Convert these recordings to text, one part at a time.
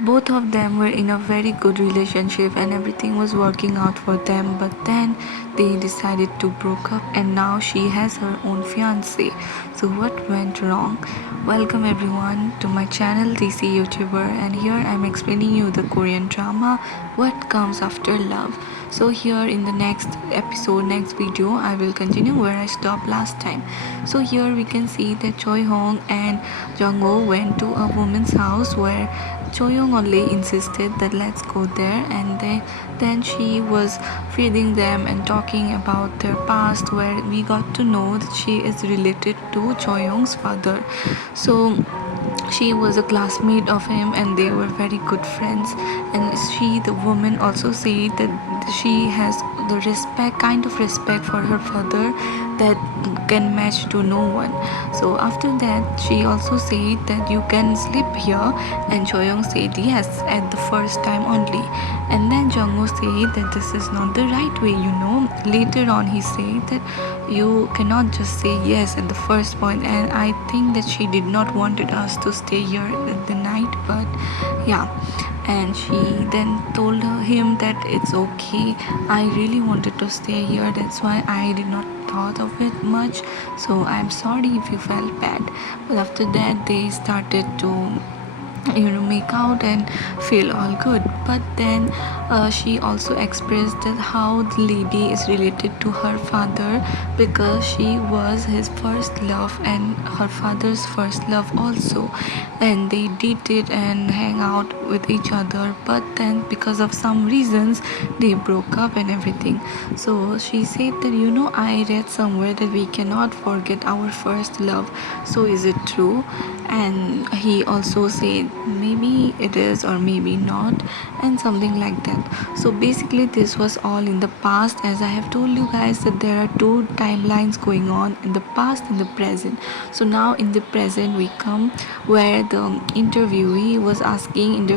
Both of them were in a very good relationship and everything was working out for them, but then they decided to break up and now she has her own fiance. So what went wrong? Welcome everyone to my channel DC YouTuber, and here I'm explaining you the Korean drama What Comes After Love. So here in the next episode, next video, I will continue where I stopped last time. So here we can see that Choi Hong and Jung-ho went to a woman's house where Choi Hong only insisted that let's go there, and then she was feeding them and talking about their past, where we got to know that she is related to Choi Hong's father. So she was a classmate of him and they were very good friends, and she, the woman, also said that she has the respect, kind of respect for her father that can match to no one. So after that she also said that you can sleep here, and Choyong said yes at the first time only, and then Jungho said that this is not the right way, you know. Later on he said that you cannot just say yes at the first point, and I think that she did not wanted us to stay here at the night, but yeah. And she then told him that it's okay, I really wanted to stay here, that's why I did not thought of it much, so I'm sorry if you felt bad. But after that they started to make out and feel all good, but then she also expressed that how the lady is related to her father because she was his first love and her father's first love also, and they dated and hang out with each other, but then because of some reasons they broke up and everything. So she said that, I read somewhere that we cannot forget our first love, so is it true? And he also said maybe it is or maybe not, and something like that. So basically this was all in the past. As I have told you guys that there are two timelines going on, in the past and the present. So now in the present we come where the interviewer was asking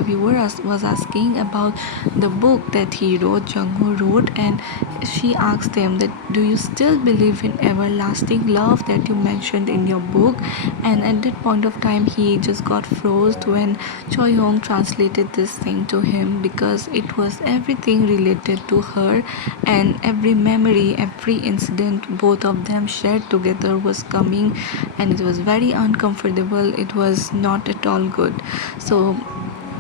about the book that he wrote, Jung-ho wrote, and she asked him that do you still believe in everlasting love that you mentioned in your book? And at that point of time he just got froze when Choi Hong translated this thing to him, because it was everything related to her, and every memory, every incident both of them shared together was coming, and it was very uncomfortable, it was not at all good. So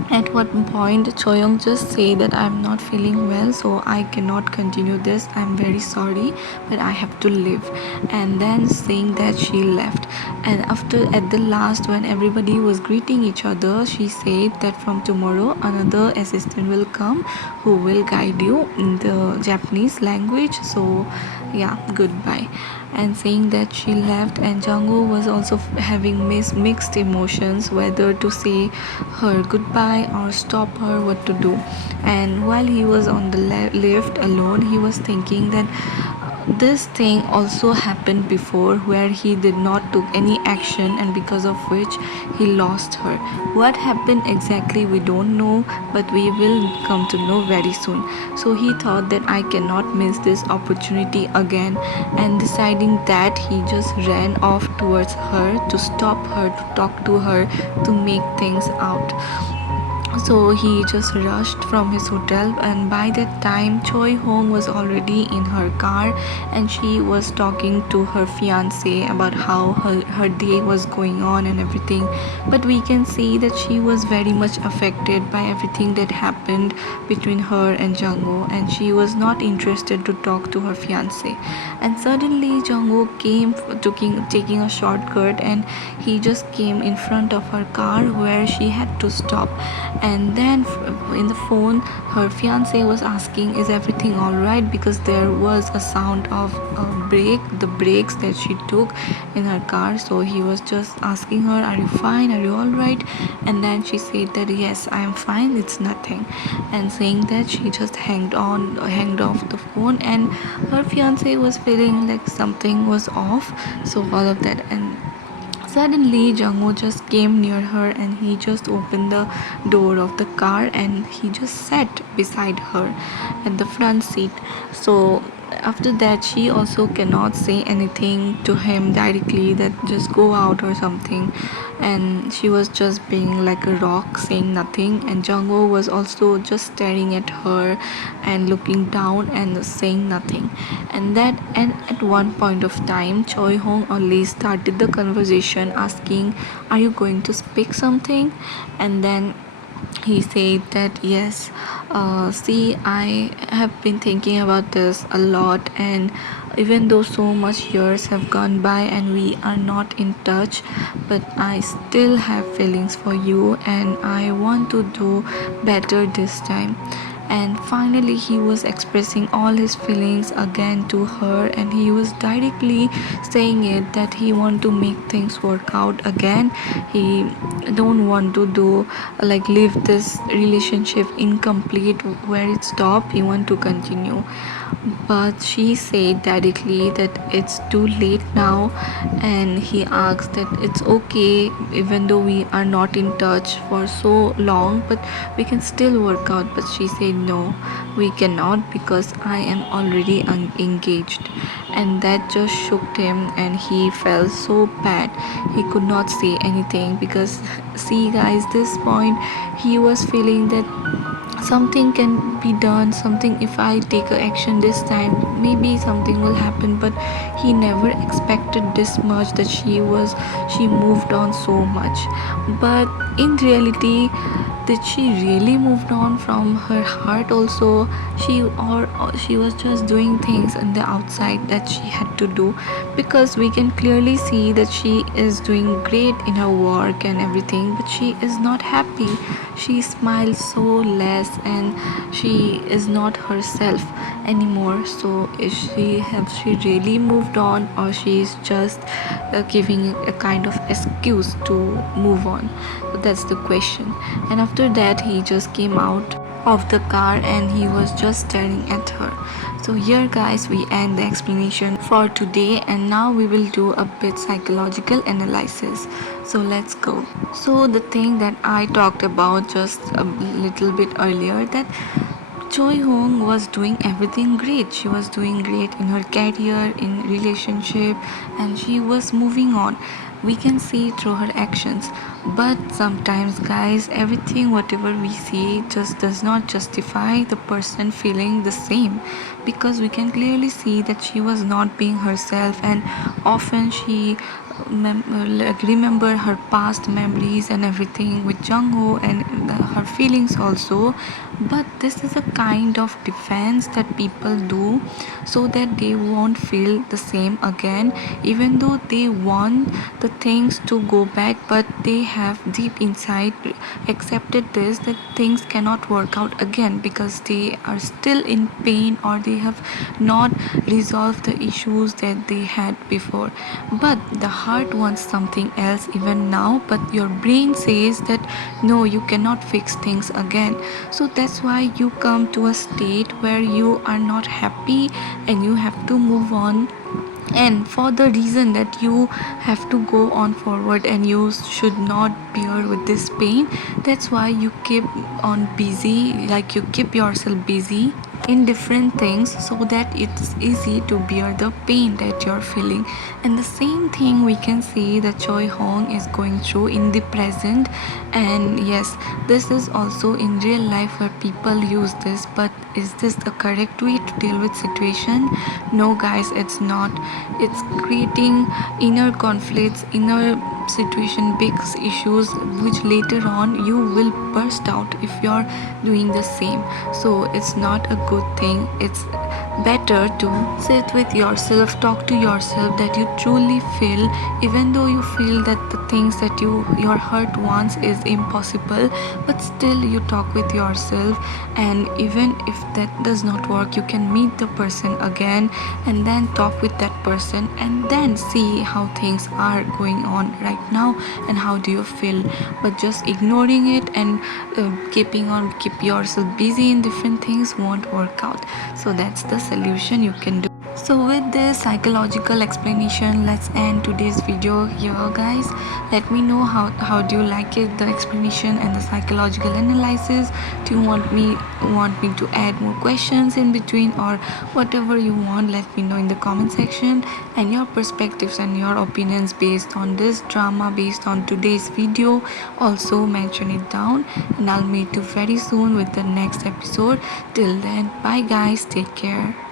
at what point Choyong just say that I'm not feeling well, so I cannot continue this, I'm very sorry, but I have to leave. And then saying that she left. And after, at the last, when everybody was greeting each other, she said that from tomorrow another assistant will come who will guide you in the Japanese language. So yeah, goodbye. And saying that she left, and Jungho was also having mixed emotions whether to say her goodbye or stop her, what to do. And while he was on the lift alone, he was thinking that this thing also happened before where he did not took any action, and because of which he lost her. What happened exactly we don't know, but we will come to know very soon. So he thought that I cannot miss this opportunity again, and deciding that he just ran off towards her to stop her, to talk to her, to make things out. So he just rushed from his hotel, and by that time Choi Hong was already in her car, and she was talking to her fiance about how her day was going on and everything. But we can see that she was very much affected by everything that happened between her and Jungho, and she was not interested to talk to her fiance. And suddenly Jungho came taking a shortcut, and he just came in front of her car where she had to stop. And then in the phone her fiance was asking is everything all right, because there was a sound of a brake, the brakes that she took in her car. So he was just asking her, are you fine, are you all right? And then she said that yes, I am fine, it's nothing. And saying that, she just hanged off the phone, and her fiance was feeling like something was off. So all of that, and suddenly, Jungho just came near her, and he just opened the door of the car, and he just sat beside her at the front seat. So after that she also cannot say anything to him directly that just go out or something, and she was just being like a rock saying nothing, and Jungho was also just staring at her and looking down and saying nothing. And at one point of time Choi Hong only started the conversation asking, are you going to speak something? And then he said that yes, see, I have been thinking about this a lot, and even though so much years have gone by and we are not in touch, but I still have feelings for you and I want to do better this time. And finally he was expressing all his feelings again to her, and he was directly saying it that he want to make things work out again. He don't want to do like leave this relationship incomplete where it stopped. He want to continue, but she said directly that it's too late now, and he asked that it's okay even though we are not in touch for so long, but we can still work out. But she said no, we cannot because I am already engaged. And that just shook him and he felt so bad. He could not say anything because see guys, this point he was feeling that something can be done, something, if I take a action this time maybe something will happen. But he never expected this much, that she moved on so much. But in reality, did she really moved on from her heart also? Or she was just doing things on the outside that she had to do, because we can clearly see that she is doing great in her work and everything, but she is not happy. She smiles so less and she is not herself anymore. So is she, have she really moved on, or she is just giving a kind of excuse to move on? So that's the question. And after that he just came out of the car and he was just staring at her. So here guys we end the explanation for today, and now we will do a bit psychological analysis. So let's go. So the thing that I talked about just a little bit earlier, that Choi Hong was doing everything great. She was doing great in her career, in relationship, and she was moving on. We can see through her actions. But sometimes, guys, everything whatever we see just does not justify the person feeling the same, because we can clearly see that she was not being herself, and often she like remember her past memories and everything with Jungho and her feelings also. But this is a kind of defense that people do so that they won't feel the same again, even though they want the things to go back, but they have deep inside accepted this, that things cannot work out again because they are still in pain, or they have not resolved the issues that they had before. But the heart wants something else even now, but your brain says that no, you cannot fix things again. So that's why you come to a state where you are not happy and you have to move on, and for the reason that you have to go on forward and you should not bear with this pain. That's why you keep on busy, like you keep yourself busy in different things so that it's easy to bear the pain that you're feeling. And the same thing we can see that Choi Hong is going through in the present. And yes, this is also in real life where people use this, but is this the correct way to deal with situation? No guys, it's not. It's creating inner conflicts, inner situation, big issues, which later on you will burst out if you're doing the same. So it's not a good thing. It's better to sit with yourself, talk to yourself that you truly feel, even though you feel that the things that your heart wants is impossible, but still you talk with yourself. And even if that does not work, you can meet the person again and then talk with that person and then see how things are going on right now and how do you feel. But just ignoring it and keep yourself busy in different things won't work out. So that's the solution you can do. So with this psychological explanation, let's end today's video here, guys. Let me know how do you like it, the explanation and the psychological analysis. Do you want me to add more questions in between, or whatever you want? Let me know in the comment section, and your perspectives and your opinions based on this drama, based on today's video. Also mention it down, and I'll meet you very soon with the next episode. Till then, bye guys. Take care.